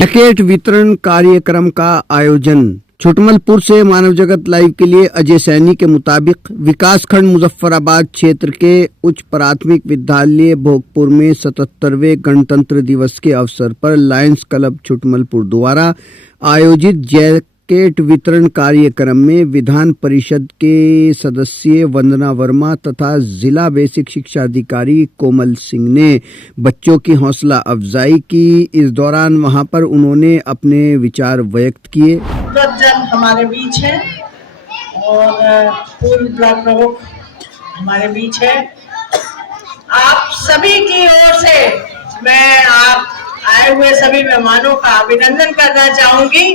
Jacket वितरण कार्यक्रम का आयोजन। छुटमलपुर से मानव जगत लाइव के लिए अजय सैनी के मुताबिक विकासखंड मुजफ्फराबाद क्षेत्र के उच्च प्राथमिक विद्यालय भोगपुर में 77वें गणतंत्र दिवस के अवसर पर लायंस क्लब छुटमलपुर द्वारा आयोजित जैकेट वितरण कार्यक्रम में विधान परिषद के सदस्य वंदना वर्मा तथा जिला बेसिक शिक्षा अधिकारी कोमल सिंह ने बच्चों की हौसला अफजाई की। इस दौरान वहां पर उन्होंने अपने विचार व्यक्त किए। जन हमारे बीच है और पूर्व ब्लॉक प्रमुख हमारे बीच है। आप सभी की ओर से मैं आप आए हुए सभी मेहमानों का अभिनंदन करना चाहूंगी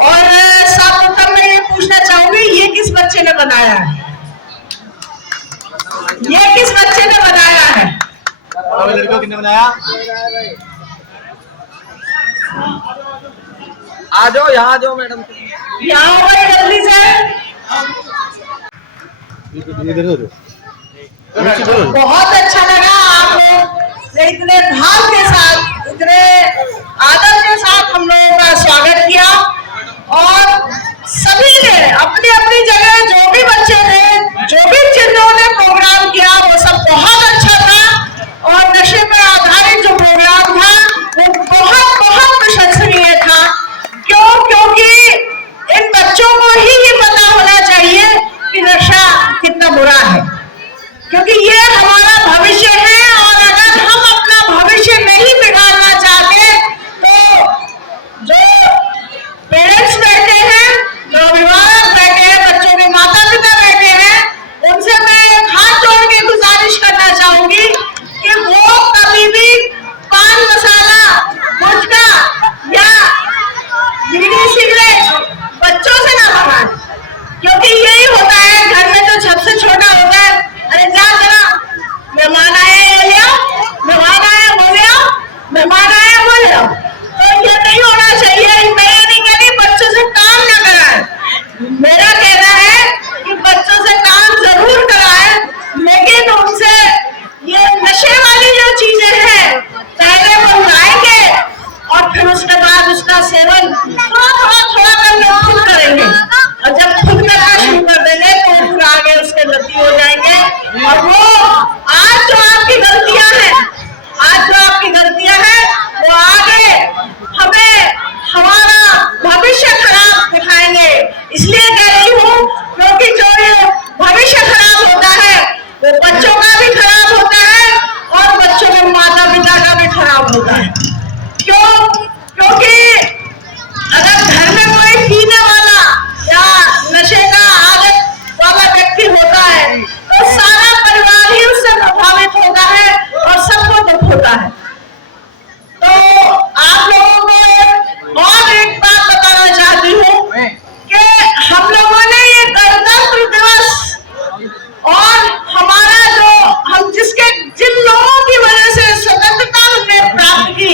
और सर्वप्रथम मैं ये पूछना चाहूंगी, ये किस बच्चे ने बनाया है? ये किस बच्चे ने बनाया है? लड़कों किसने बनाया? आ जाओ, यहाँ आ जाओ मैडम। यहाँ भाई जल्दी से। बहुत अच्छा लगा आप लोग ने इतने भाव के साथ, इतने आदर के साथ हम लोगों का स्वागत किया और सभी ने अपनी अपनी जगह जो भी बच्चे थे, जो भी जिन्होंने प्रोग्राम किया वो सब बहुत अच्छा था और नशे पर आधारित जो प्रोग्राम था वो बहुत बहुत प्रशंसनीय था। क्योंकि इन बच्चों को ही ये पता होना चाहिए कि नशा कितना बुरा है, क्योंकि ये हमारा भविष्य है और अगर हम अपना भविष्य नहीं बिगाड़ना चाहते तो जो पेरेंट्स बैठे हैं, जो अभिभावक बैठे हैं, बच्चों के माता पिता बैठे हैं, उनसे मैं हाथ जोड़ के गुजारिश करना चाहूंगी कि वो कभी भी पान मसाला, गुटखा या बीड़ी सिगरेट बच्चों से ना मंगाएं, क्योंकि यही होता है घर में जो सबसे छोटा होता है, अरे जा जरा मेहमान आए ये ले आओ, मेहमान आए वो ले आओ, मेहमान आए वो ले आओ। तो ये नहीं होना चाहिए। मैं ये नहीं कह रही बच्चों से काम ना कराएं, मेरा कहना है कि बच्चों से काम जरूर कराएं, लेकिन उनसे ये नशे वाली जो चीजें हैं पहले वो लाएंगे और फिर उसके बाद उसका सेवन थोड़ा करके खुद करेंगे और जब खुद करना शुरू कर देंगे तो फिर आगे उसके लती हो जाएंगे। और वो आज जो आपकी गलतियां हैं, वो आगे हमें हमारा भविष्य खराब दिखाएंगे। इसलिए कह रही हूँ क्योंकि जो ये भविष्य खराब होता है वो बच्चों का भी खराब होता है और बच्चों के माता पिता का भी खराब होता है। क्योंकि अगर घर में कोई पीने वाला या नशे का आदत वाला व्यक्ति होता है तो सारा परिवार ही उससे प्रभावित होता है और सबको दुख होता है। तो आप लोगों को और एक बात बताना चाहती हूँ कि हम लोगों ने ये गणतंत्र दिवस और हमारा जो हम जिन लोगों की वजह से स्वतंत्रता हमने प्राप्त की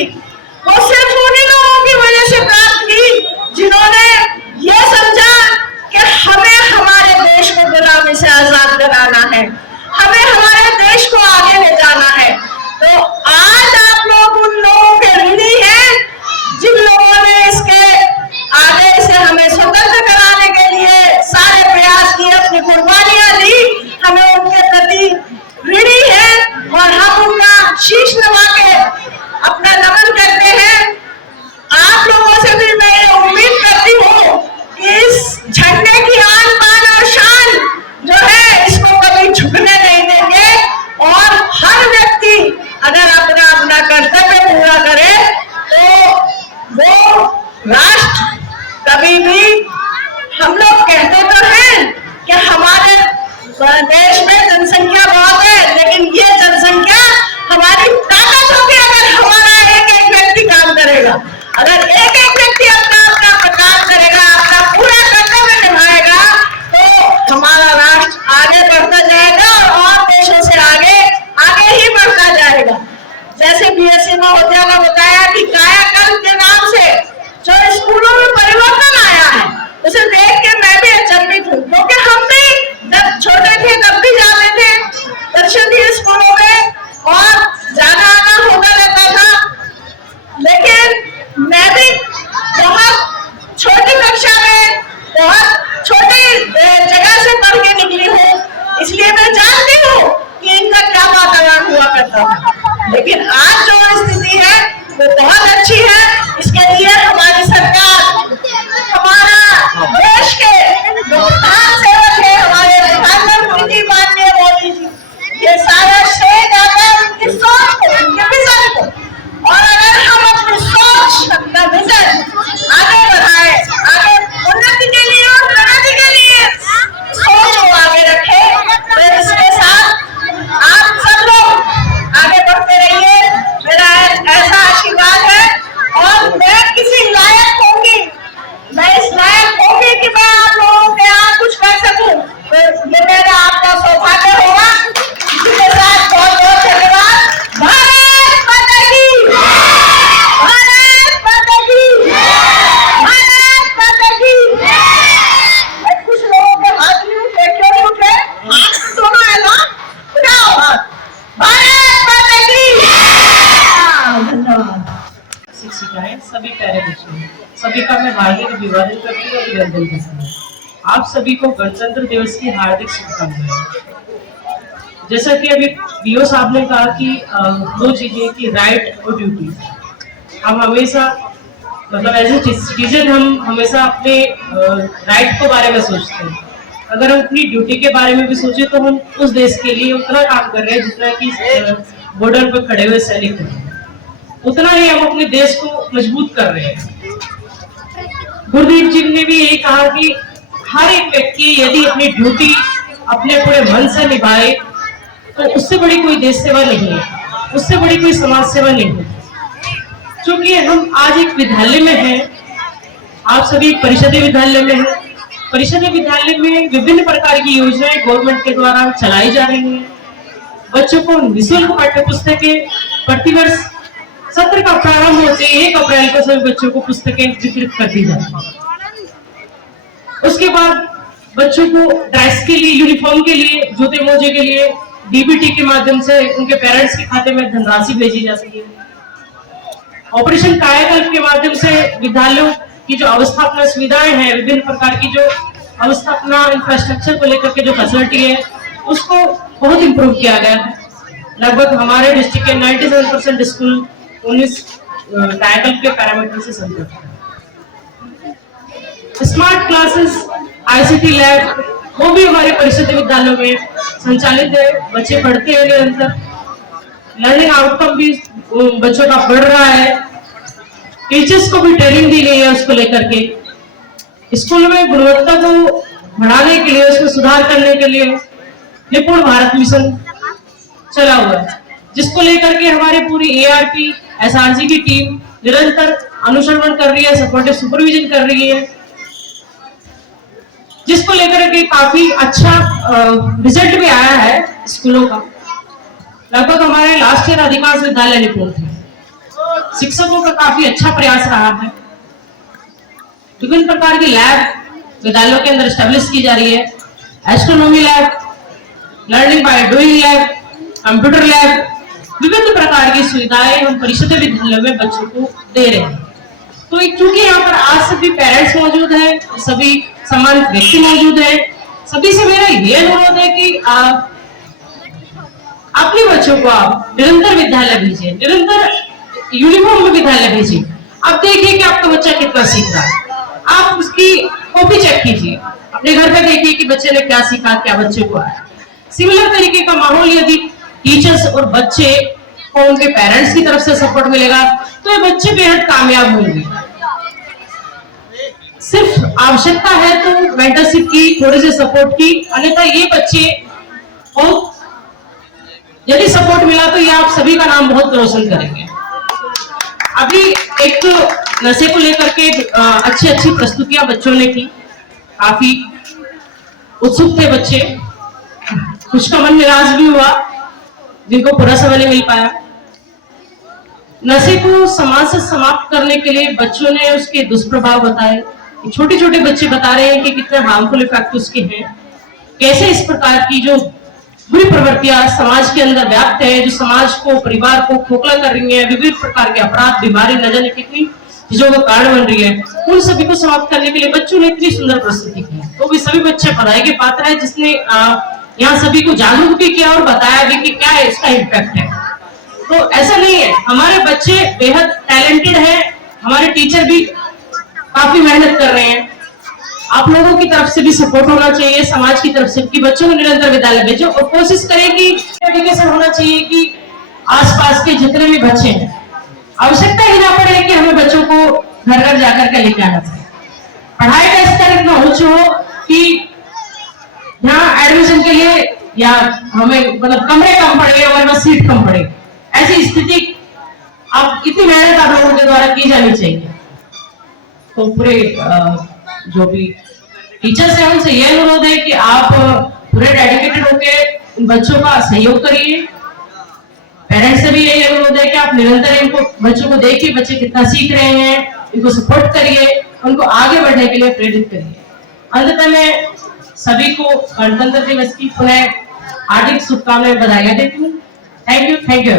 वो सिर्फ उन्हीं लोगों की वजह से प्राप्त की जिन्होंने ये समझा कि हमें हमारे देश को गुलामी से आजाद कराना है, हमें हमारे देश को आगे ले जाना है। तो आज आप लोग उन लोगों के ऋणी हैं जिन लोगों ने इसके आगे से हमें स्वतंत्र कराने के लिए सारे प्रयास किए, अपनी कुर्बानियां दी, हमें उनके प्रति ऋणी है और हम उनका शीश नवा के अपना नमन करते हैं। आप लोगों से भी मैं ये उम्मीद करती हूँ कि इस झंडे की आन बान और शान जो है इसको कभी झुकने नहीं देंगे और हर व्यक्ति अगर अपना अपना कर्तव्य पूरा करे तो वो राष्ट्र कभी भी, हम लोग कहते तो हैं कि हमारे देश में जनसंख्या बहुत है, लेकिन ये जनसंख्या हमारी ताकत होगी अगर हमारा एक एक व्यक्ति काम करेगा, अगर एक एक व्यक्ति अपना काम करेगा, अपना पूरा कर्तव्य निभाएगा तो हमारा राष्ट्र आगे बढ़ता जाएगा और देशों से आगे ही बढ़ता जाएगा। जैसे बीएससी महोदया ने बताया कि कायाकल्प के नाम से जो स्कूलों में परिवर्तन आया है उसे देख के मैं भी अचंभित हूँ, क्योंकि हम भी जब छोटे थे तब भी जाते थे दर्शनीय स्कूलों में और जाना आना होता रहता था, लेकिन मैं भी लेकिन आज जो स्थिति है वो बहुत अच्छी है। इसके लिए हमारी सरकार, हमारा देश के जो प्रधान सेवक है, हमारे प्रधानमंत्री जी माननीय मोदी जी, ये सारा श्रेय जाता है उनकी सोच को, उनके विजन को। और अगर हम अपनी सोच, अपना विजन आगे बढ़ाए, आगे उन्नति के लिए और प्रगति के लिए सोच को आगे रखे, तो इसके साथ आप सब लोग आगे बढ़ते रहिए, मेरा ऐसा आशीर्वाद है। और मैं किसी लायक होंगी, मैं इस लायक होंगी कि मैं आप लोगों के यहाँ कुछ कर सकूं, तो ये मेरा आपका सौभाग्य होगा। इसके साथ बहुत बहुत धन्यवाद। भारत माता की, भारत माता की, भारत माता की। मैं कुछ लोगों के हाथ नहीं उठे, क्यों नहीं उठे? हाथ दोनों है ना, उठाओ हाथ। भारत माता की। धन्यवाद। शिक्षिकाएं, सभी प्यारे बच्चों, सभी का मैं हार्दिक अभिवादन करती हूँ, अभिनंदन करती हूँ। आप सभी को गणतंत्र दिवस की हार्दिक शुभकामनाएं। जैसा कि अभी बीओ साहब ने कहा कि दो चीजें की राइट और ड्यूटी। हम हमेशा मतलब एज ए सिटीजन हम हमेशा अपने राइट के बारे में सोचते हैं। अगर हम अपनी ड्यूटी के बारे में भी सोचे तो हम उस देश के लिए उतना काम कर रहे हैं जितना कि बॉर्डर पर खड़े हुए सैनिक हैं, उतना ही हम अपने देश को मजबूत कर रहे हैं। गुरुदेव जी ने भी यही कहा कि हर एक व्यक्ति यदि अपनी ड्यूटी अपने पूरे मन से निभाए तो उससे बड़ी कोई देश सेवा नहीं है, उससे बड़ी कोई समाज सेवा नहीं है। क्योंकि हम आज एक विद्यालय में हैं, आप सभी परिषदीय विद्यालय में हैं। परिषदीय विद्यालय में विभिन्न प्रकार की योजनाएं गवर्नमेंट के द्वारा चलाई जा रही हैं। बच्चों को निःशुल्क पाठ्य पुस्तकें प्रतिवर्ष सत्र का प्रारंभ होते 1 अप्रैल को सभी बच्चों को पुस्तकें वितरित कर दी जाती हैं। उसके बाद बच्चों को ड्रेस के लिए, यूनिफॉर्म के लिए, जूते मोजे के लिए डीबीटी के माध्यम से उनके पेरेंट्स के खाते में धनराशि भेजी जा सके। ऑपरेशन कायाकल्प के माध्यम से विद्यालयों की जो अवस्थापना सुविधाएं हैं, विभिन्न प्रकार की जो अवस्थापना इंफ्रास्ट्रक्चर को लेकर के जो फैसिलिटी है, उसको बहुत इंप्रूव किया गया है। लगभग हमारे डिस्ट्रिक्ट के 97% स्कूल 19 कायाकल्प के पैरामीटर से संतुष्ट है। स्मार्ट क्लासेस, आईसीटी लैब, वो भी हमारे परिषद विद्यालयों में संचालित है। बच्चे पढ़ते हैं निरंतर, लर्निंग आउटकम भी बच्चों का बढ़ रहा है। टीचर्स को भी ट्रेनिंग दी गई है उसको लेकर के। स्कूल में गुणवत्ता को बढ़ाने के लिए, उसमें सुधार करने के लिए निपुण भारत मिशन चला हुआ है, जिसको लेकर के हमारी पूरी एआरपी एसआरजी की टीम निरंतर अनुसरण कर रही है, सपोर्टिव सुपरविजन कर रही है, जिसको लेकर के काफी अच्छा रिजल्ट भी आया है स्कूलों का। लगभग हमारे लास्ट ईयर अधिकांश विद्यालय निपुण थे। शिक्षकों का काफी अच्छा प्रयास रहा है। विभिन्न प्रकार की लैब विद्यालयों के अंदर स्टैब्लिश की जा रही है। Astronomy lab, learning by doing lab, computer lab, विभिन्न प्रकार की सुविधाएं हम परिषद विद्यालयों में बच्चों को दे रहे हैं। तो क्योंकि यहाँ पर आज सभी पेरेंट्स मौजूद हैं, सभी सम्मानित व्यक्ति मौजूद हैं, सभी से मेरा ये अनुरोध है कि अपने बच्चों को आप निरंतर विद्यालय भेजिए, निरंतर यूनिफॉर्म में विद्यालय भेजिए। अब देखिए कि आपका बच्चा कितना सीख रहा है। आप उसकी कॉपी चेक कीजिए, अपने घर पे देखिए कि बच्चे ने क्या सीखा, क्या बच्चे को आया। सिमिलर तरीके का माहौल यदि टीचर्स और बच्चे को उनके पेरेंट्स की तरफ से सपोर्ट मिलेगा तो ये बच्चे बेहद कामयाब होंगे। सिर्फ आवश्यकता है तो मेंटरशिप की, थोड़ी सी सपोर्ट की, अन्यथा ये बच्चे और यदि सपोर्ट मिला तो ये आप सभी का नाम बहुत रोशन करेंगे। अभी एक तो नशे को लेकर के अच्छी अच्छी प्रस्तुतियां बच्चों ने की, काफी उत्सुक थे बच्चे, कुछ का मन निराश भी हुआ जिनको पूरा समय नहीं मिल पाया। नशे को समाज से समाप्त करने के लिए बच्चों ने उसके दुष्प्रभाव बताए। छोटे छोटे बच्चे बता रहे हैं कि कितने हार्मफुल इफेक्ट उसके हैं, कैसे इस प्रकार की जो बुरी प्रवृत्तियां समाज के अंदर व्याप्त है, जो समाज को, परिवार को खोखला कर रही है, विभिन्न प्रकार के अपराध, बीमारी, न जाने कितनी चीजों का कारण बन रही है, उन सभी को समाप्त करने के लिए बच्चों ने इतनी सुंदर प्रस्तुति की। तो भी सभी बच्चे बधाई के पात्र है, जिसने यहाँ सभी को जागरूक भी किया और बताया भी कि क्या इसका इम्पैक्ट है। तो ऐसा नहीं है, हमारे बच्चे बेहद टैलेंटेड हैं, हमारे टीचर भी काफी मेहनत कर रहे हैं। आप लोगों की तरफ से भी सपोर्ट होना चाहिए, समाज की तरफ से, कि बच्चों को निरंतर विद्यालय भेजो और कोशिश करें कि एजुकेशन होना चाहिए कि आसपास के जितने भी बच्चे हैं, आवश्यकता ही ना पड़े कि हमें बच्चों को घर घर जाकर के लेके आना पड़े। पढ़ाई का स्तर इतना ऊंच हो कि यहाँ एडमिशन के लिए या हमें मतलब कमरे कम पड़े, हमारे पास सीट कम पड़े, ऐसी स्थिति आप इतनी मेहनत आप लोगों के द्वारा की जानी चाहिए। तो पूरे जो भी टीचर्स हैं उनसे यह अनुरोध है कि आप पूरे डेडिकेटेड होके इन बच्चों का सहयोग करिए। पेरेंट्स से भी यही अनुरोध है कि आप निरंतर इनको बच्चों को देखिए, बच्चे कितना सीख रहे हैं, इनको सपोर्ट करिए, उनको आगे बढ़ने के लिए प्रेरित करिए। अंततः मैं सभी को गणतंत्र दिवस की पुनः हार्दिक शुभकामनाएं, बधाइयां देती हूँ। Thank you.